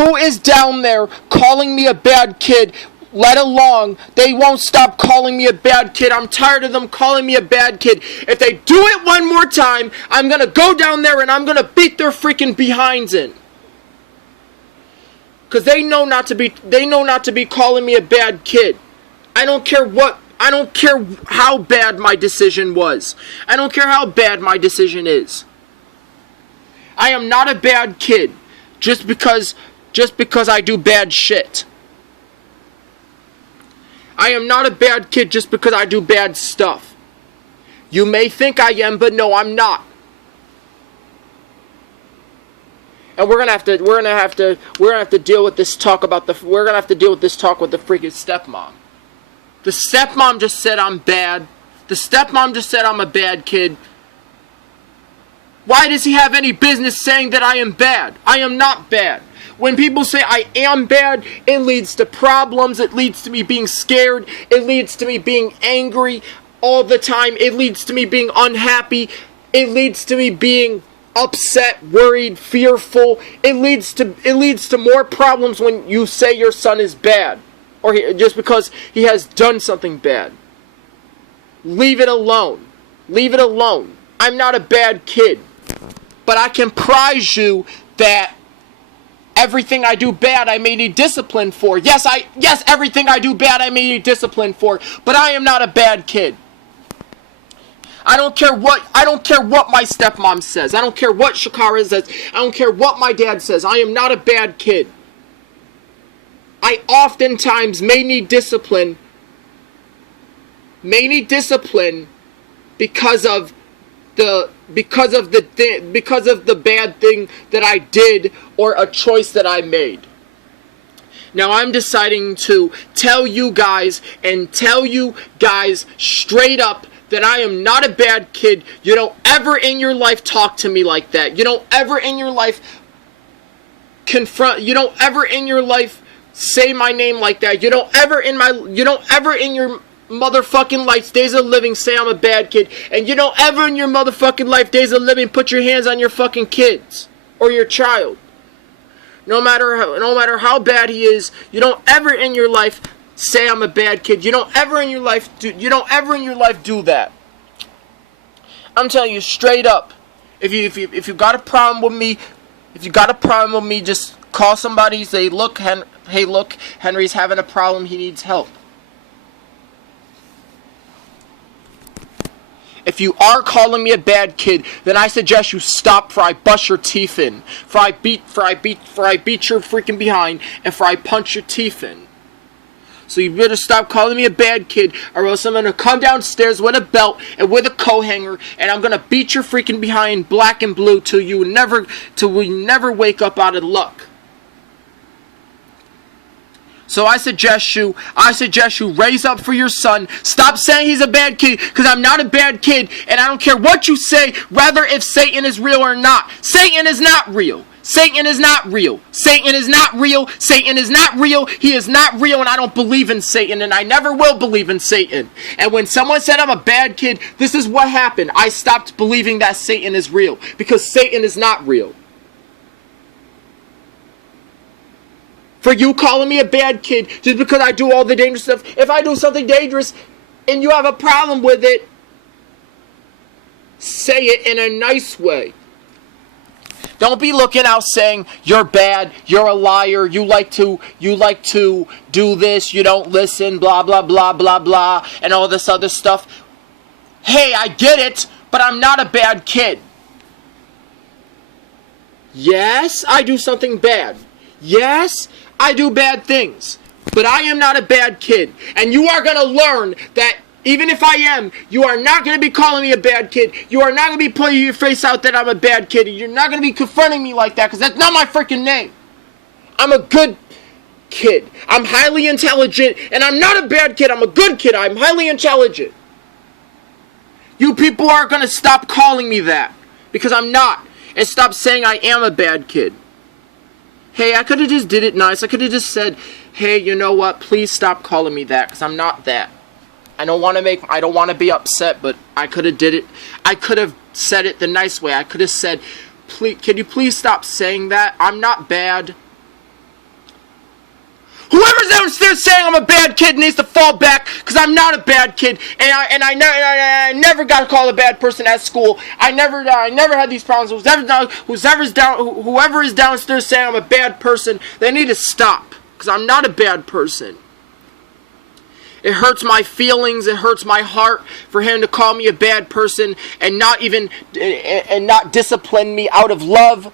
who is down there calling me a bad kid, let alone they won't stop calling me a bad kid. I'm tired of them calling me a bad kid. If they do it one more time, I'm gonna go down there and I'm gonna beat their freaking behinds in. Cause they know not to be calling me a bad kid. I don't care how bad my decision was. I don't care how bad my decision is. I am not a bad kid just because I do bad shit. I am not a bad kid just because I do bad stuff. You may think I am, but no, I'm not. And we're gonna have to deal with this talk with the freaking stepmom. The stepmom just said I'm bad. The stepmom just said I'm a bad kid. Why does he have any business saying that I am bad? I am not bad. When people say I am bad, it leads to problems. It leads to me being scared. It leads to me being angry all the time. It leads to me being unhappy. It leads to me being upset, worried, fearful. It leads to more problems when you say your son is bad, or just because he has done something bad. Leave it alone. Leave it alone. I'm not a bad kid, but I can prize you that everything I do bad, I may need discipline for. Yes, everything I do bad, I may need discipline for, but I am not a bad kid. I don't care what my stepmom says. I don't care what Shakara says. I don't care what my dad says. I am not a bad kid. I oftentimes may need discipline because of the bad thing that I did or a choice that I made. Now I'm deciding to tell you guys straight up that I am not a bad kid. You don't ever in your life talk to me like that. You don't ever in your life you don't ever in your life say my name like that. You don't ever in your motherfucking life, days of living, say I'm a bad kid. And you don't ever in your motherfucking life, days of living, put your hands on your fucking kids or your child. No matter how bad he is, you don't ever in your life say I'm a bad kid. You don't ever in your life do that. I'm telling you straight up. If you got a problem with me, just call somebody, say, look, Henry's having a problem, he needs help. If you are calling me a bad kid, then I suggest you stop, for I bust your teeth in. For I beat your freaking behind, and for I punch your teeth in. So you better stop calling me a bad kid, or else I'm gonna come downstairs with a belt and with a coat hanger, and I'm gonna beat your freaking behind black and blue till we never wake up out of luck. So I suggest you raise up for your son. Stop saying he's a bad kid, because I'm not a bad kid, and I don't care what you say, rather if Satan is real or not. Satan is not real. Satan is not real. Satan is not real. Satan is not real. He is not real, and I don't believe in Satan, and I never will believe in Satan. And when someone said I'm a bad kid, this is what happened. I stopped believing that Satan is real, because Satan is not real. For you calling me a bad kid just because I do all the dangerous stuff. If I do something dangerous and you have a problem with it, say it in a nice way. Don't be looking out saying you're bad, you're a liar, you like to do this, you don't listen, blah blah blah blah blah, and all this other stuff. Hey, I get it, but I'm not a bad kid. Yes, I do something bad. Yes, I do bad things, but I am not a bad kid. And you are going to learn that even if I am, you are not going to be calling me a bad kid. You are not going to be putting your face out that I'm a bad kid. You're not going to be confronting me like that, because that's not my freaking name. I'm a good kid. I'm highly intelligent, and I'm not a bad kid. I'm a good kid. I'm highly intelligent. You people are going to stop calling me that, because I'm not, and stop saying I am a bad kid. Hey, I could have just did it nice. I could have just said, hey, you know what? Please stop calling me that, because I'm not that. I don't want to be upset, but I could have did it. I could have said it the nice way. I could have said, please, can you please stop saying that? I'm not bad. Whoever's downstairs saying I'm a bad kid needs to fall back, because I'm not a bad kid, and I never got called a bad person at school. I never had these problems. Whoever is downstairs saying I'm a bad person, they need to stop, because I'm not a bad person. It hurts my feelings, it hurts my heart for him to call me a bad person and not discipline me out of love.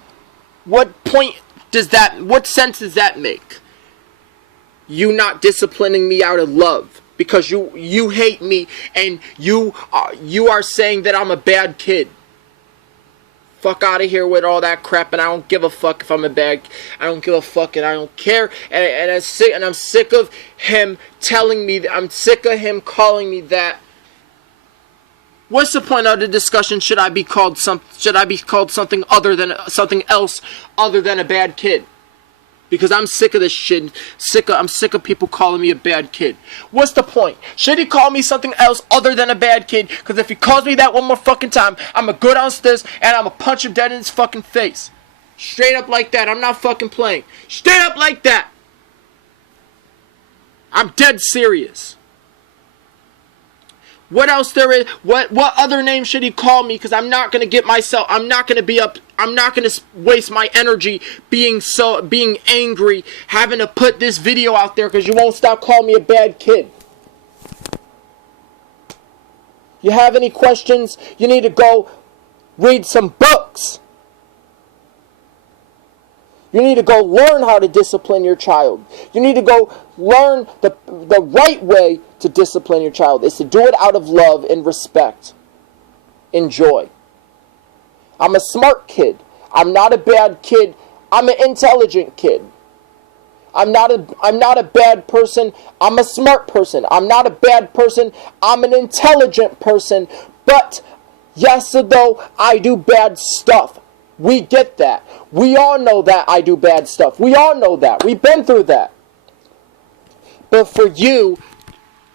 What sense does that make? You not disciplining me out of love because you hate me and you are saying that I'm a bad kid. Fuck out of here with all that crap, and I don't give a fuck if I'm a bad. I don't give a fuck, and I don't care. And I'm sick of him telling me that. I'm sick of him calling me that. What's the point of the discussion? Should I be called something other than something else other than a bad kid? Because I'm sick of this shit. I'm sick of people calling me a bad kid. What's the point? Should he call me something else other than a bad kid? Because if he calls me that one more fucking time, I'm gonna go downstairs and I'm gonna punch him dead in his fucking face. Straight up like that. I'm not fucking playing. Straight up like that. I'm dead serious. What else there is? What other name should he call me? Because I'm not gonna waste my energy being angry, having to put this video out there because you won't stop calling me a bad kid. You have any questions? You need to go read some books. You need to go learn how to discipline your child. You need to go learn the right way to discipline your child. Is to do it out of love and respect. Enjoy. I'm a smart kid. I'm not a bad kid. I'm an intelligent kid. I'm not a bad person. I'm a smart person. I'm not a bad person. I'm an intelligent person. But yes, though, I do bad stuff. We get that. We all know that I do bad stuff. We all know that. We've been through that. But for you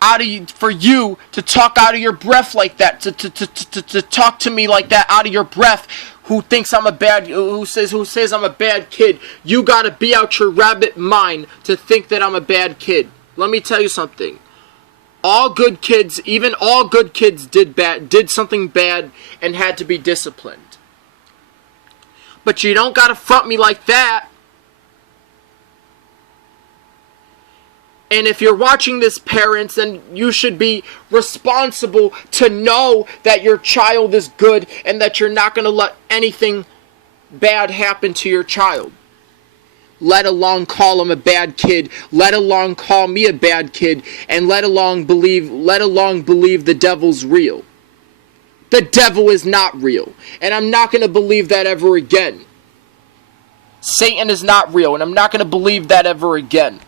to talk out of your breath like that, to talk to me like that out of your breath, who says I'm a bad kid, you gotta be out your rabbit mind to think that I'm a bad kid. Let me tell you something. All good kids did something bad and had to be disciplined. But you don't gotta front me like that. And if you're watching this, parents, then you should be responsible to know that your child is good and that you're not going to let anything bad happen to your child. Let alone call him a bad kid, let alone call me a bad kid, and let alone believe the devil's real. The devil is not real, and I'm not going to believe that ever again. Satan is not real, and I'm not going to believe that ever again.